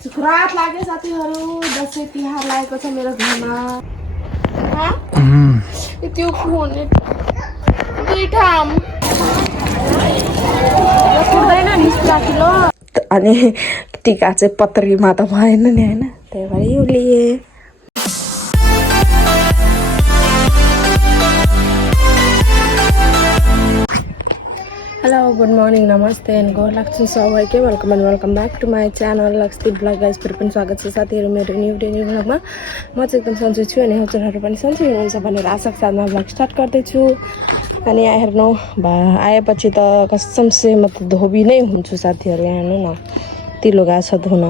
सुखरात लाग्यो साथीहरू दसैँ तिहार लागेको छ मेरो घरमा त्यो फोन दुई ठाम पुग्दैन नि राखिलो अनि टिका चाहिँ पत्रीमा त भएन नि होइन त्यही भएर यो लिए हेलो गुड मर्निङ नमस्ते एन्ड गोड लाग्छु सबैकै welcome and welcome back to my channel Lakshmi blog guys फेरि पनि स्वागत छ साथीहरू मेरो न्यू ब्लगमा म चाहिँ एकदम सन्चै छु अनि हजुरहरू पनि सन्चै हुनुहुन्छ भनेर आशाको साथमा ब्लग स्टार्ट गर्दैछु अनि हेर्नु आएपछि त कसम से म त धोबी नै हुन्छु साथीहरू हेर्नु न तिलो गएको छ धुन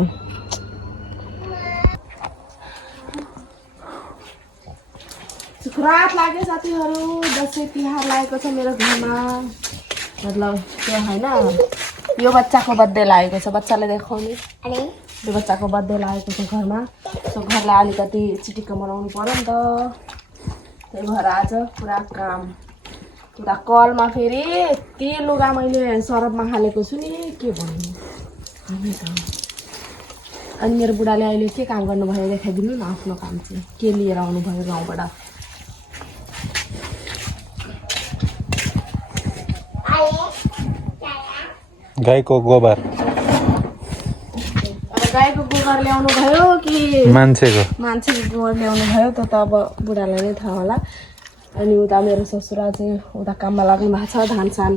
सुखरात लाग्यो साथीहरू दसैँ तिहार लागेको छ मेरो घरमा मतलब त्यो होइन यो बच्चाको बर्थडे लागेको छ बच्चाले देखाउने यो बच्चाको बर्थडे लागेको छ घरमा सो घरलाई अलिकति चिटिक्क मनाउनु पर्यो नि त त्यही भएर आज पुरा काम पुरा कलमा फेरि यति लुगा मैले सरफमा हालेको छु नि के भन्नु अनि मेरो बुढाले अहिले के काम गर्नुभयो देखाइदिनु न आफ्नो काम चाहिँ के लिएर आउनुभयो गाउँबाट गाईको गोबर गाईको गोबर ल्याउनु भयो कि मान्छेको गोबर ल्याउनु भयो त अब बुढालाई नै थाहा होला अनि उता मेरो ससुरा चाहिँ उता काममा लाग्नु भएको छ धान सान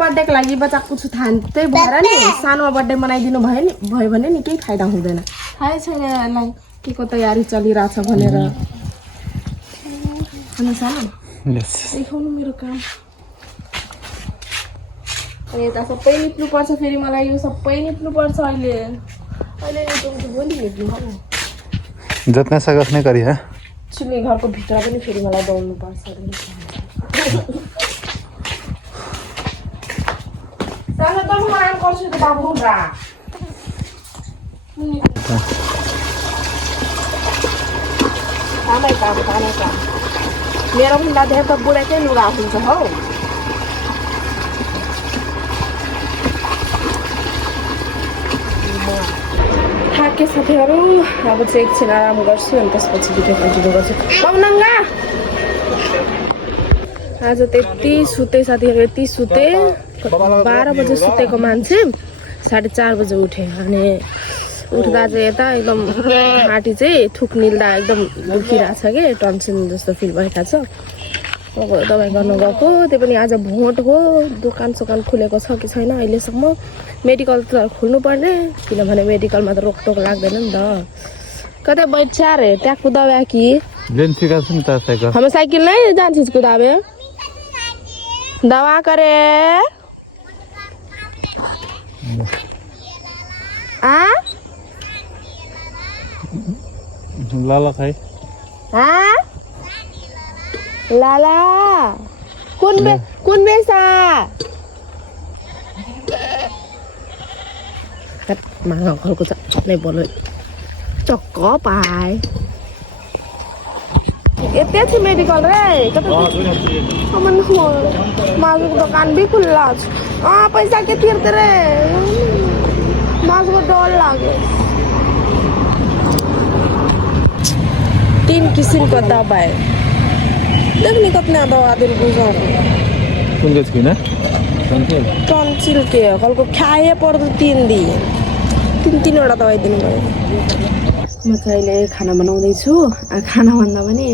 बर्थडेको लागि बच्चा कुछु थाहा त्यही भएर नि सानोमा बर्थडे मनाइदिनु भयो भने नि केही फाइदा हुँदैन थाहै छैन यसलाई के को तयारी चलिरहेछ भनेर सानो देखाउनु मेरो काम अनि यता सबै निप्नुपर्छ फेरि मलाई यो सबै निप्नुपर्छ अहिले निप्नु भोलि निप्नु हो जत्न सकस नै गरी छिल्ने घरको भित्र पनि फेरि मलाई दौड्नु पर्छ सानो त म आराम गर्छु त बाबु काम मेरो भन्दा धेरै त बुढाकै लुगा हुन्छ हौ थाके साथीहरू अब चाहिँ एकछिन आराम गर्छु अनि त्यसपछि भिडियो कन्टिन्यू गर्छु पाउनङ्गा आज त्यति सुते साथीहरू यति सुते 12 बजे सुतेको मान्छे 4:30 बजे उठे अनि उठ्दा चाहिँ यता एकदम हाटी चाहिँ थुक निल्दा एकदम दुखिरहेको छ कि टन्सन जस्तो फिल भइरहेको छ अब दबाई गर्नु गएको त्यो पनि आज भोट हो दोकान सोकान खुलेको छ कि छैन अहिलेसम्म मेडिकल त खोल्नु पर्ने किनभने मेडिकलमा त रोकटोक लाग्दैन नि त कतै बच्चा रे त्यहाँ कुदावे कि हम साइकिल नै जान्छस् कुदावे दवा करे लाला खाई लाला कुन बेसा मागा घरको नै बोल्यो चक्क पाए यतै छु मेडिकल रे मासुको दोकान भी खुल्ला छ पैसा के तिर्दै रे मासुको डर लाग्यो 3 किसिमको दबाई देख्ने कतना दवा दिनु बुझाउनु कुन चाहिँ किन टन्सिल के हो कलको खाए पर्दो 3 दिन 3-3वटा दबाई दिनुभयो म चाहिँ अहिले खाना बनाउँदैछु खाना भन्दा पनि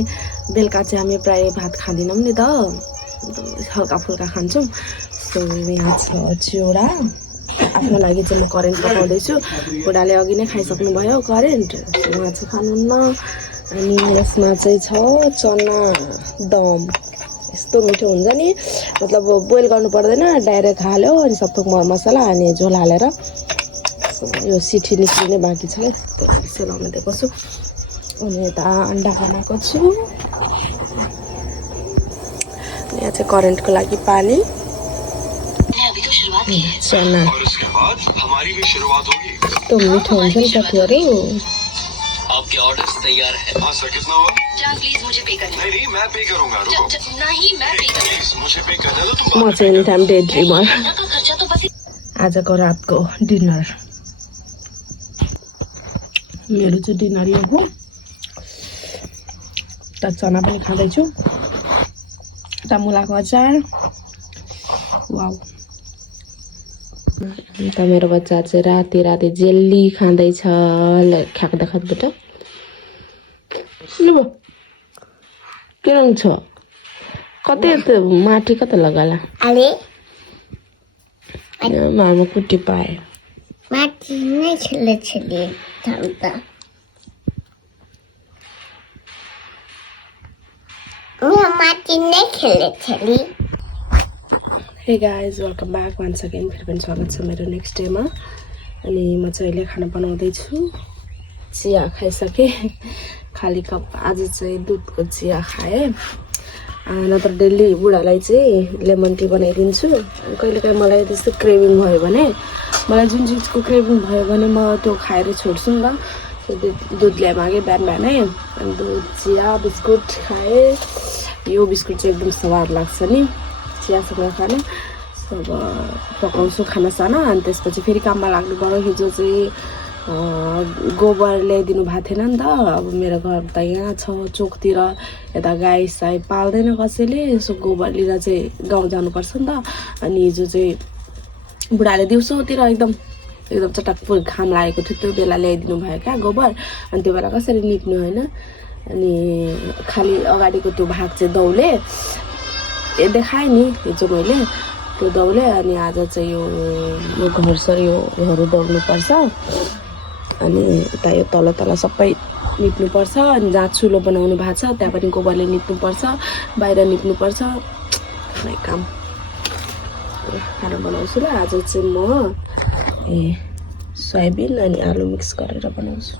बेलुका चाहिँ हामी प्रायः भात खाँदैनौँ नि त हल्का फुल्का खान्छौँ सो यहाँ छ चिउरा आफ्नो लागि चाहिँ म करेन्ट पकाउँदैछु बुढाले अघि नै खाइसक्नुभयो करेन्ट उहाँ चाहिँ खानुहुन्न अनि यसमा चाहिँ छ चना दम यस्तो मिठो हुन्छ नि मतलब बोइल गर्नु पर्दैन डाइरेक्ट हाल्यो अनि सब थोक मरमसला अनि झोल हालेर यो सिठी निस्किने बाँकी छ यसो लाउन दिएको छु अनि यता अन्डा बनाएको छु यहाँ चाहिँ करेन्टको लागि पानी चना यस्तो मिठो हुन्छ नि साथीहरू आपके ऑर्डर्स तैयार है। हाँ सर, कितना हुआ? जान प्लीज मुझे पे करना। नहीं मैं पे करूंगा। नहीं मैं पे करूंगा। मुझे पे करना तो तुम। म चाहिँ एनी टाइम डे ड्रिमर। खर्चा तो बस आजको रातको डिनर मेरो चाहिँ डिनर यो हो त चना पनि खाँदैछु त मुलाको अचार वाउ त मेरो बच्चा चाहिँ राति राति जेल्ली खाँदैछ खाँदा खाँदा लु के रङ छ कतै माथि कता लगाला अरे मामा कुटी पाए माथि नै छेले छेले थाल्दा माथि नै खेले छेली hey guys welcome back once again फेरि पनि स्वागत छ मेरो नेक्स्ट डेमा अनि म चाहिँ अहिले खाना बनाउँदैछु चिया खाइसकेँ खाली कप आज चाहिँ दुधको चिया खाएँ नत्र डेली बुढालाई चाहिँ लेमन टी बनाइदिन्छु कहिलेकाहीँ मलाई त्यस्तो क्रेभिङ भयो भने मलाई जुन चिजको क्रेभिङ भयो भने म त्यो खाएर छोड्छु नि त दुध ल्याए मागेँ बिहान बिहानै अनि दुध चिया बिस्कुट खाएँ यो बिस्कुट चाहिँ एकदम स्वाद लाग्छ नि चियासँग खान अब पकाउँछु खानासाना अनि त्यसपछि फेरि काममा लाग्नु पर्यो हिजो चाहिँ गोबर ल्याइदिनु भएको थिएन नि त अब मेरो घर त यहाँ छ चोकतिर यता गाई साई पाल्दैन कसैले यसो गोबर लिएर चाहिँ गाउँ जानुपर्छ नि त अनि हिजो चाहिँ बुढाले दिउँसोतिर एकदम चटक घाम लागेको थियो त्यो बेला ल्याइदिनु भयो क्या गोबर अनि त्यो बेला कसरी निप्नु होइन अनि खालि अगाडिको त्यो भाग चाहिँ दौले देखाएँ नि हिजो मैले त्यो दौले अनि आज चाहिँ यो घरसर योहरू दौड्नुपर्छ अनि यता यो तल तल सबै निप्नुपर्छ अनि जहाँ चुलो बनाउनु भएको छ त्यहाँ पनि गोबरले निप्नुपर्छ बाहिर निप्नुपर्छ काम खाना बनाउँछु ल आज चाहिँ म सोयाबिन अनि आलु मिक्स गरेर बनाउँछु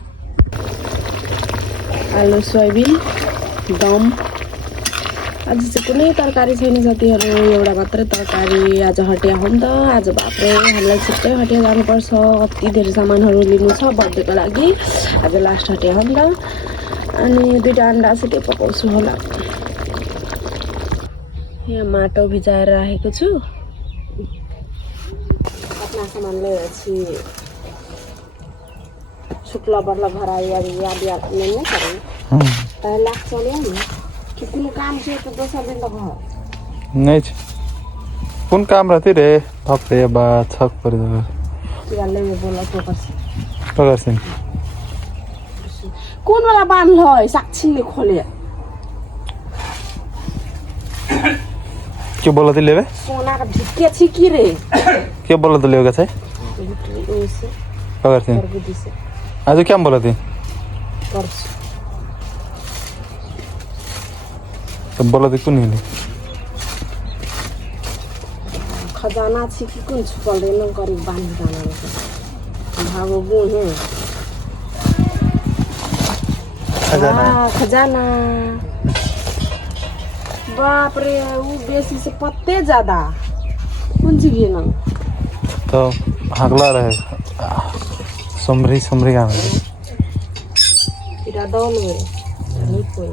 आलु सोयाबिन दम आज चाहिँ कुनै तरकारी छैन साथीहरू एउटा मात्रै तरकारी आज हटिया हो नि त आज बाप्रे हामीलाई छिट्टै हटिया जानुपर्छ कति धेरै सामानहरू लिनु छ बर्थडेको लागि आज लास्ट हटिया हो नि त अनि 2टा अन्डा छिट्टै पकाउँछु होला यहाँ माटो भिजाएर राखेको छु अपना सामान लिएपछि शुक्ला बर्ला भराई याद नहीं करें तार लाख चले नि कि कुन काम छ त दोसर दिन त घर नहीं छ कुन काम रहती रे बाप रे बा छक पर तिरले में बोला तो पकर्सिन कुन वाला बान ल साक्षीले खोले के बोला लेवे सोना का ढिक्के छी की रे के बोला तो लेगा छै पकर्सिन आज क्या बोला थी तो बोला थी कुन हिली खजाना छी कि कुन छुपल्दैन गरी बानी जाना भागो गुण है खजाना बाप रे वो बेसी से पत्ते ज्यादा कौन सी घेना तो हगला रहे समरी काम है इधर दो में नहीं कोई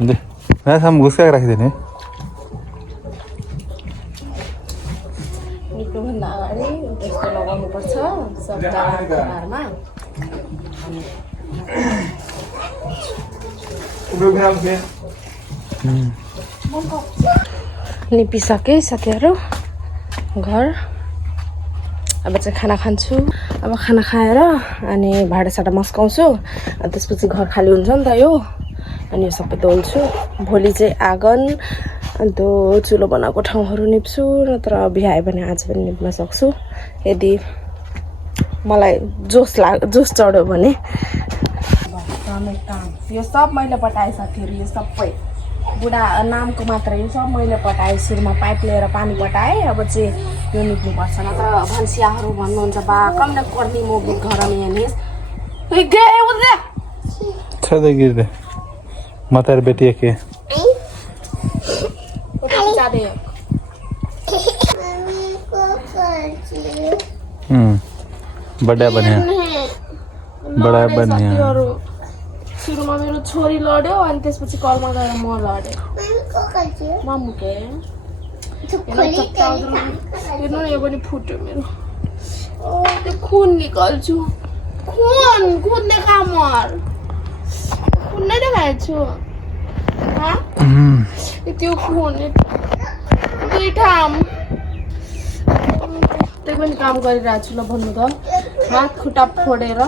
दे मैं हम घुस के रख देने निको भन्दा अगाडि त्यसको लगाउनु पर्छ सब जग्गामा निपिसके साथीहरू घर अब चाहिँ खाना खान्छु अब खाना खाएर अनि भाँडासाँडा मस्काउँछु अनि त्यसपछि घर खाली हुन्छ नि त यो अनि यो सबै धुन्छु भोलि चाहिँ आँगन अनि त्यो चुलो बनाएको ठाउँहरू निप्छु नत्र बिहायो भने आज पनि निप्न सक्छु यदि मलाई जोस चढ्यो भने यो सब मैले पटाएँ साथीहरू यो सबै बुढा नामको मात्र यो सब मैले पटाएँ सुरुमा पाइप लिएर पानी पटाएँ अब चाहिँ यो निप्नुपर्छ नत्र भन्सियाहरू भन्नुहुन्छ बा कमले कर्नी म घरमा यहाँ छदै गिर्दे मतार बेटी के बड़ा बनिया सुरुमा मेरो छोरी लड्यो अनि त्यसपछि कलमा गएर म लडेँ मामुके हेर्नु न यो पनि फुट्यो मेरो त्यो खुन निकाल्छु खुन देखा मर खुन नै देखाएको छु त्यो खुन दुई ठाम त्यही पनि काम गरिरहेको छु ल भन्नु त हात खुट्टा फोडेर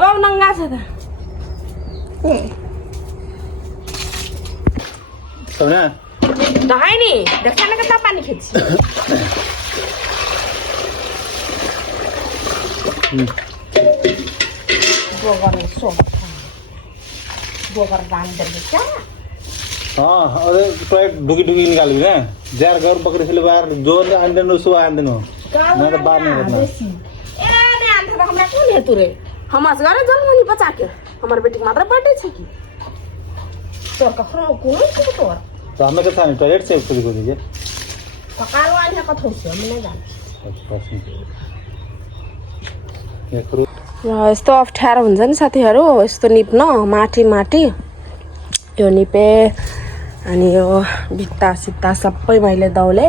अब नङ्गा छ त नहाई नि देखा कितना पानी खींची बोगर दान देंगे क्या हाँ अरे टॉयलेट डुगी डुगी निकाल भी ना जार घर पकड़े से बाहर जो अंदर नो सो अंदर नो मैं तो बाहर नहीं करना ए नहीं अंदर हमरा कौन है तू रे हम आज घरे जन्म नहीं बचा के हमारे बेटी मात्र बर्थडे छ की तोर का फ्रॉक कौन छ तोर तो हमें क्या था टॉयलेट से खुद को दीजिए पकाल वाली है कथौ छ हम नहीं जाने ये करो यस्तो अप्ठ्यारो हुन्छ नि साथीहरू यस्तो निप्न माटी माटी यो निपे अनि यो भित्ता सित्ता सबै मैले दौले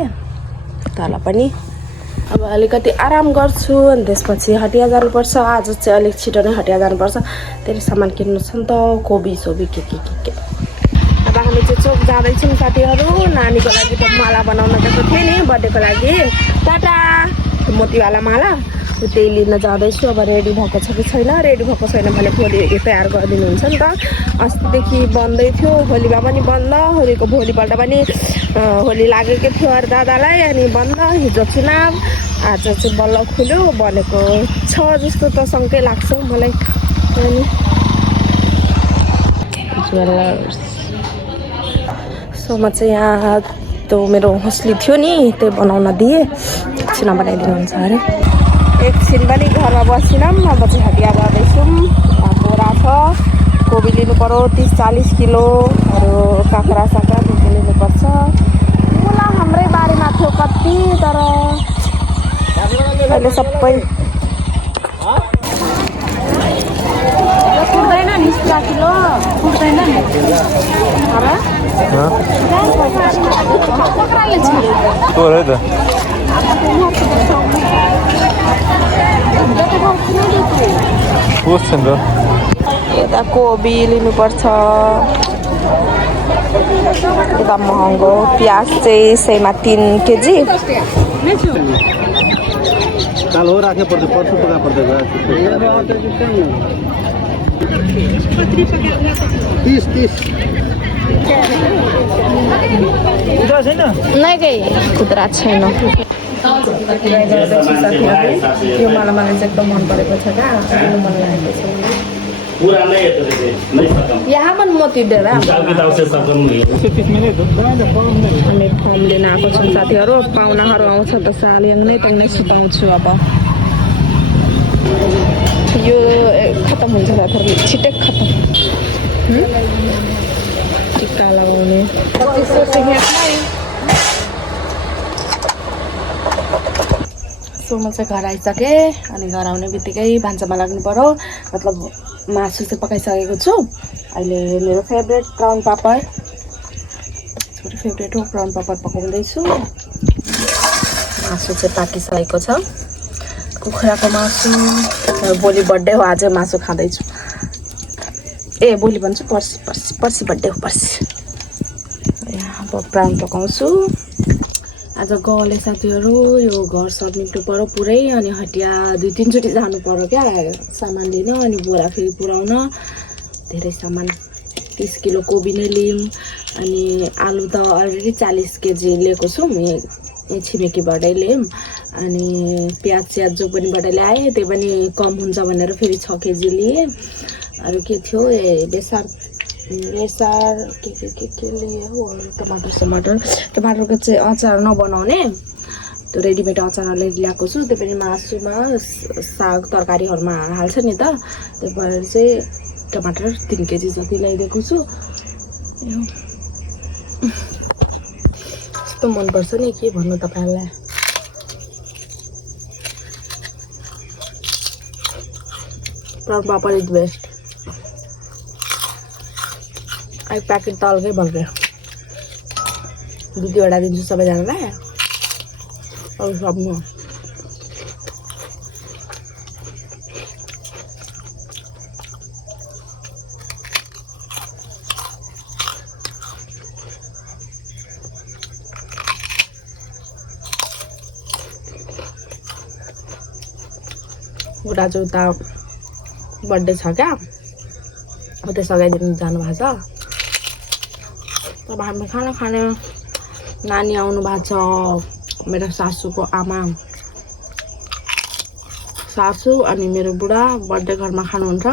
तल पनि अब अलिकति आराम गर्छु अनि त्यसपछि हटिया जानुपर्छ आज चाहिँ अलिक छिटो नै हटिया जानुपर्छ धेरै सामान किन्नु छ नि त कोबी सोबी के अब हामी चाहिँ चोक जाँदैछौँ साथीहरू नानीको लागि त माला बनाउन गएको थिएँ नि बर्थडेको लागि टाटा मोतीवाला माला त्यही लिन जाँदैछु अब रेडी भएको छ कि छैन रेडी भएको छैन भने भोलि तयार गरिदिनुहुन्छ नि त अस्तिदेखि बन्दै थियो होलीमा पनि बन्द होलीको भोलिपल्ट पनि होली लागेकै थियो अरू दादालाई अनि बन्द हिजो चुनाव आज चाहिँ बल्ल खुल्यो बनेको छ जस्तो त सँगै लाग्छ मलाई अनि सो म चाहिँ यहाँ त्यो मेरो होस्ली थियो नि त्यही बनाउन दिएँ एकछिन बनाइदिनुहुन्छ अरे एकछिन पनि घरमा बसिनौँ अब चाहिँ हटिया जाँदैछौँ बोरा छ कोबी लिनु पर्यो 30-40 किलोहरू काँक्रा साक्रा लिनुपर्छ मुला हाम्रै बारीमा थियो कति तर अहिले सबै पुग्दैन नि 30 किलो पुग्दैन नि तोरै त पुग्छ नि त यता कोबी लिनुपर्छ यता महँगो प्याज चाहिँ सयमा 3 केजी कल हो राखे पर्छ पर्छ पका पर्छ 30 नै गई खुद्रा छैन यो मलाई चाहिँ एकदम मन परेको छ क्या मन लागेको छ यहाँ पनि मोती दिएर हामी फर्म लिन आएको छौँ साथीहरू पाहुनाहरू आउँछ त सालिङ नै त्यहाँ सुताउँछु अब यो खतम हुन्छ साथीहरू छिट्टै खतम टिक्का लगाउने सो म चाहिँ घर आइसकेँ अनि घर आउने बित्तिकै भान्सामा लाग्नु पर्यो मतलब मासु चाहिँ पकाइसकेको छु अहिले मेरो फेभरेट ब्राउन पापड छोरी फेभरेट हो ब्राउन पापड पकाउँदैछु मासु चाहिँ पाकिसकेको छ कुखुराको मासु भोलि बर्थडे हो आज मासु खाँदैछु ए भोलि भन्छु पर्सि बर्थडे हो पर्सि अब ब्राउन पकाउँछु आज गले साथीहरू यो घर सब्मिट्नु पर्यो पुरै अनि हटिया 2-3 चोटि जानु पर्यो क्या सामान लिन अनि बोरा फेरि पुऱ्याउन धेरै सामान 30 किलो कोबी नै लियौँ अनि आलु त अलरेडी 40 केजी लिएको छौँ यही छिमेकीबाटै ल्यायौँ अनि प्याज जो पनिबाट ल्याएँ त्यो पनि कम हुन्छ भनेर फेरि 6 केजी लिएँ अरू के थियो बेसार के लिए हो टमाटरको चाहिँ अचार नबनाउने त्यो रेडिमेड अचार ल्याएको छु त्यो पनि मासुमा साग तरकारीहरूमा हाल्छ नि त त्यही भएर चाहिँ टमाटर 3 केजी जति ल्याइदिएको छु यस्तो मनपर्छ नि के भन्नु तपाईँहरूलाई ब्राउन पापड इज बेस्ट एक पैकेट दाल के बन गया 2-2वटा दिन्छु सबैजनालाई अरू सब म उता चाहिँ उता बर्थडे छ क्या उतै सघाइदिनु जानुभएको छ तब हामी खाना खाने नानी आउनु भएको छ मेरो सासूको आमा सासू अनि मेरो बुढा बर्थडे घरमा खानुहुन्छ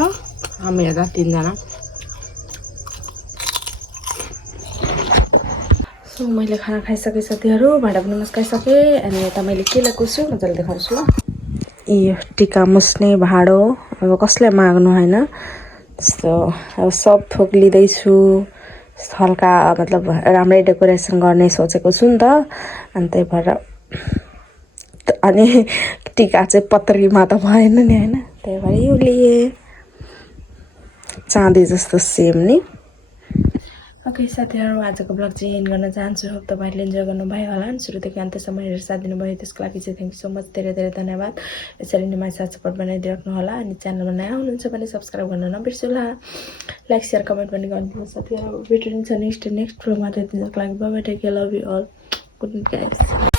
हामी हेर्दा 3 जना सो मैले खाना खाइसकेँ साथीहरू भाँडा पनि मस्काइसकेँ अनि यता मैले के ल्याएको छु मजाले देखाउँछु ल यो टिका मुस्ने भाँडो अब कसले माग्नु होइन त्यस्तो अब सब थोक लिँदैछु हल्का मतलब राम्रै डेकोरेसन गर्ने सोचेको छु नि त अनि त्यही भएर अनि टिका चाहिँ पत्रीमा त भएन नि होइन त्यही भएर यो लिएँ चाँदी जस्तो सेम नि ओके साथीहरू आजको ब्लग चाहिँ एन्ड गर्न चाहन्छु होप तपाईँहरूले इन्जोय गर्नुभयो होला नि सुरुदेखि अन्त्यसम्म हेरेर साथ दिनुभयो त्यसको लागि चाहिँ थ्याङ्क यू सो मच धेरै धेरै धन्यवाद यसरी नै मलाई साथ सपोर्ट बनाइदिइराख्नु होला अनि च्यानलमा नयाँ हुनुहुन्छ भने सब्सक्राइब गर्न नबिर्सुला लाइक सेयर कमेन्ट पनि गरिदिनु साथीहरू भेटिन्छ नेक्स्ट भिडियोमा त्यतिको लागि bye bye take care love you all good night guys